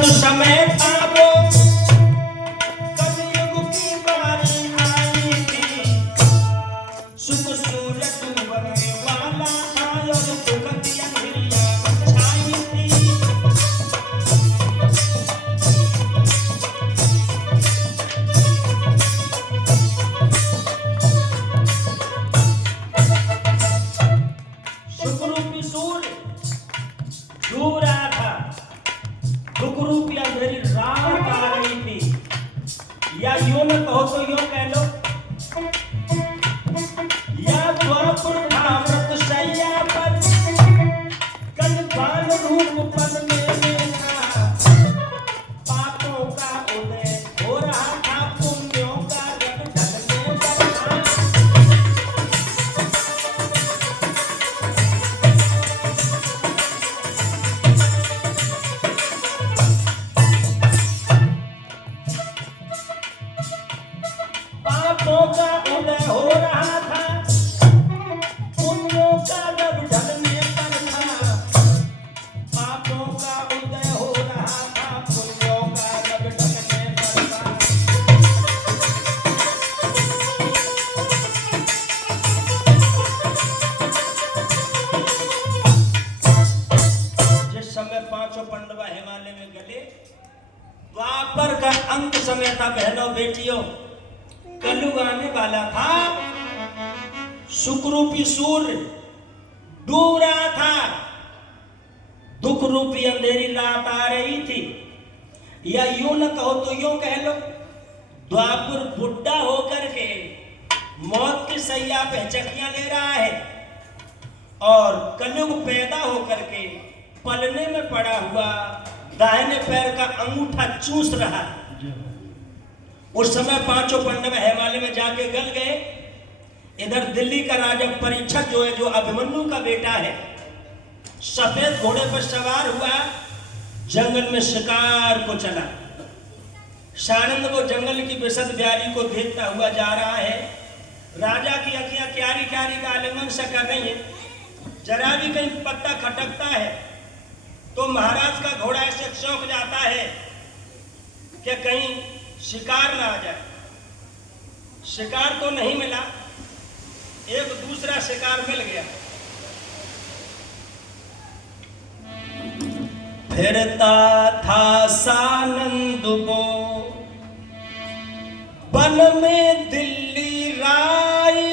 संत समय था वो कलयुग की बारी आई थी। सुख सूरत बनने वाला था और दुख की अंधेरियां छाई थी। सुख रूपी सूर्य डूब रहा था, दुख रूपी अंधेरी रात आ रही थी। या यूं न कहो तो यूं कह लो, या द्वापर था व्रत शैया पर कलपाल रूप पद में था। पापों का उदय हो रहा था, पुण्यों का रंग ढलने पर था। पापों का उदय हो रहा था, पुण्यों का रंग ढलने पर था। पापों का उदय हो रहा था, पुण्यों का रंग ढलने पर था। जिस समय पांचों पांडव हिमालय में गले, द्वापर का अंत समय था बहनों बेटियों, कलयुग आने वाला था। सुख रूपी सूर्य डूब रहा था, दुख रूपी अंधेरी रात आ रही थी। या यूं न कहो तो यूं कह लो, द्वापर बुढ़ा होकर के मौत की सैया पे चकियां ले रहा है और कलयुग पैदा होकर के पलने में पड़ा हुआ दाहिने पैर का अंगूठा चूस रहा है। उस समय पांचों पांडव हिमालय में जाके गल गए। इधर दिल्ली का राजा परीक्षक जो है, जो अभिमन्यु का बेटा है, सफेद घोड़े पर सवार हुआ जंगल में शिकार को चला। सानंद वो जंगल की विशद ब्यारी को देखता हुआ जा रहा है। राजा की अखियां क्यारी क्यारी का आलिंगन से कर रही है। जरा भी कहीं पत्ता खटकता है तो महाराज का घोड़ा ऐसे चौंक जाता है कि कहीं शिकार ना आ जाए। शिकार तो नहीं मिला, एक दूसरा शिकार मिल गया। फिरता था सानंद वो वन में दिल्ली राई,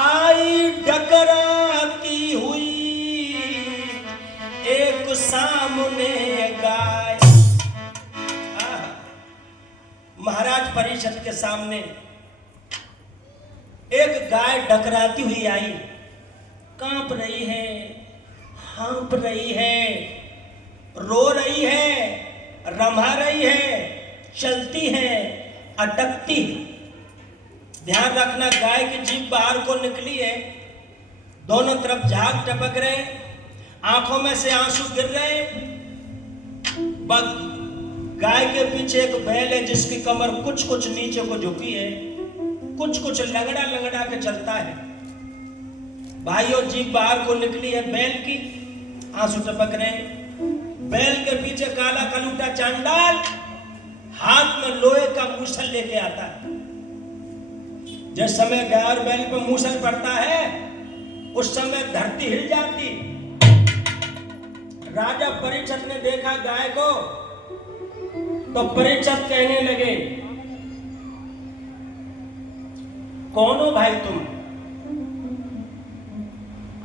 आई डकराती हुई एक सामने गाय। महाराज परीक्षित के सामने एक गाय डकराती हुई आई, कांप रही है, हाँप रही है, रो रही है, रम्हा रही है, चलती है, अटकती है। ध्यान रखना, गाय की जीभ बाहर को निकली है, दोनों तरफ झाग टपक रहे, आंखों में से आंसू गिर रहे। गाय के पीछे एक बैल है जिसकी कमर कुछ कुछ नीचे को झुकी है, कुछ कुछ लंगड़ा लंगड़ा के चलता है। भाइयों, जीभ बाहर को निकली है बैल की, आंसू टपक रहे। बैल के पीछे काला कलूटा चांडाल हाथ में लोहे का मूसल लेके आता है। जिस समय गाय और बैल पर मूसल पड़ता है उस समय धरती हिल जाती। राजा परीक्षित ने देखा गाय को तो परीक्षित कहने लगे, कौन हो भाई तुम?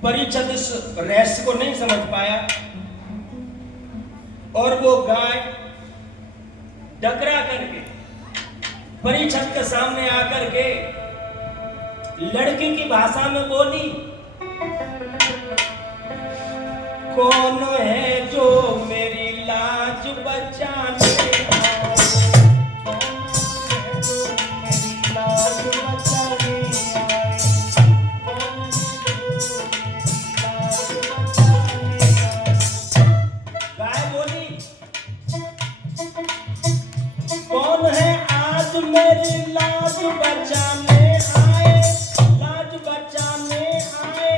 परीक्षित इस रहस्य को नहीं समझ पाया और वो गाय डकरा करके परीक्षित के सामने आकर के लड़की की भाषा में बोली, कौन है जो मेरी लाज बचाने मेरी लाज बचाने आए, लाज बचाने आए,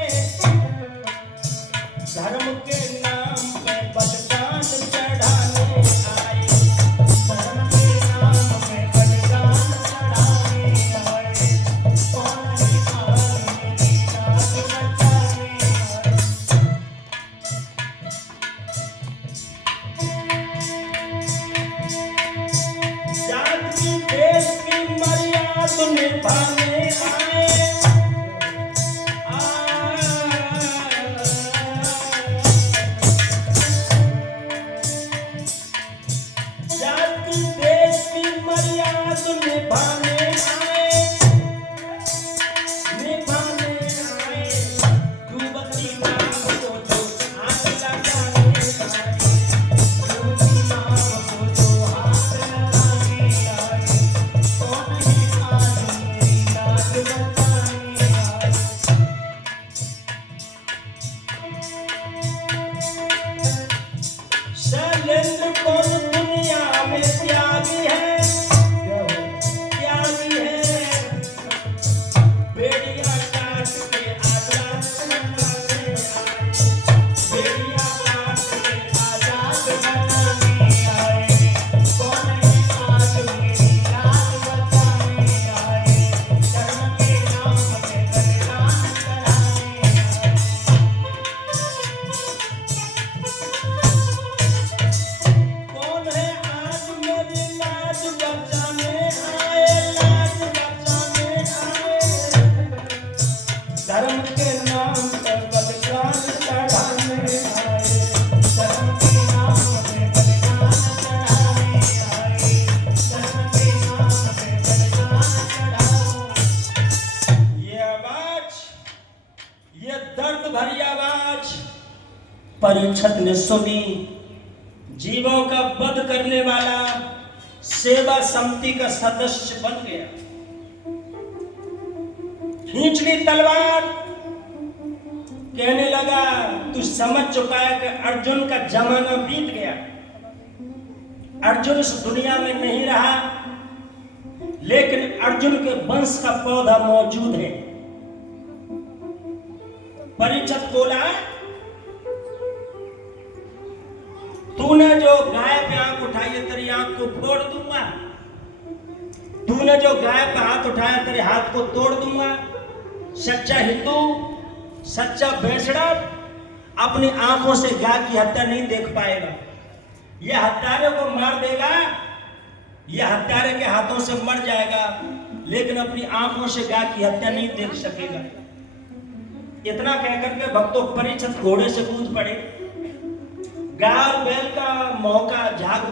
धर्म के नाम पे बलिदान निभाने आए। जाति देश की मर्यादा निभाने आए, निभाने आए। युवती नाम को जो हाथ लगाने आए, युवती नाम को जो हाथ लगाने आए, कौन है आज मेरी लाज बचाने आए। शैलेंद्र कौन दुनिया में त्यागी है, त्यागी है। बेड़िया काट के आजाद बनाने आए, बेड़िया काट के आजाद बनाने आए। कौन है आज मेरी लाज बचाने आए, धर्म के नाम पे बलिदान कराने आए। कौन है आज मेरी लाज बचाने आए, लाज बचाने आए। धर्म के नाम पर बलिदान चढ़ाने आए, धर्म के नाम पे बलिदान चढ़ाने आए, धर्म के नाम पे बलिदान चढ़ाओ। ये आवाज, ये दर्द भरी आवाज परीक्षित ने सुनी। जीवों का वध करने वाला सेवा समिति का सदस्य बन गया। खींच ली तलवार, कहने लगा तू समझ चुका है कि अर्जुन का जमाना बीत गया। अर्जुन इस दुनिया में नहीं रहा, लेकिन अर्जुन के वंश का पौधा मौजूद है। परीक्षित बोला, तूने जो गाय पे आंख उठाई है तेरी आंख को फोड़ दूंगा, तूने जो गाय पे हाथ उठाया तेरे हाथ को तोड़ दूंगा। सच्चा हिंदू, सच्चा बेसड़ा अपनी आंखों से गाय की हत्या नहीं देख पाएगा। यह हत्यारे को मार देगा, यह हत्यारे के हाथों से मर जाएगा, लेकिन अपनी आंखों से गाय की हत्या नहीं देख सकेगा। इतना कहकर के भक्तों परीक्षित घोड़े से कूद पड़े। गाय और बैल का मौका झाग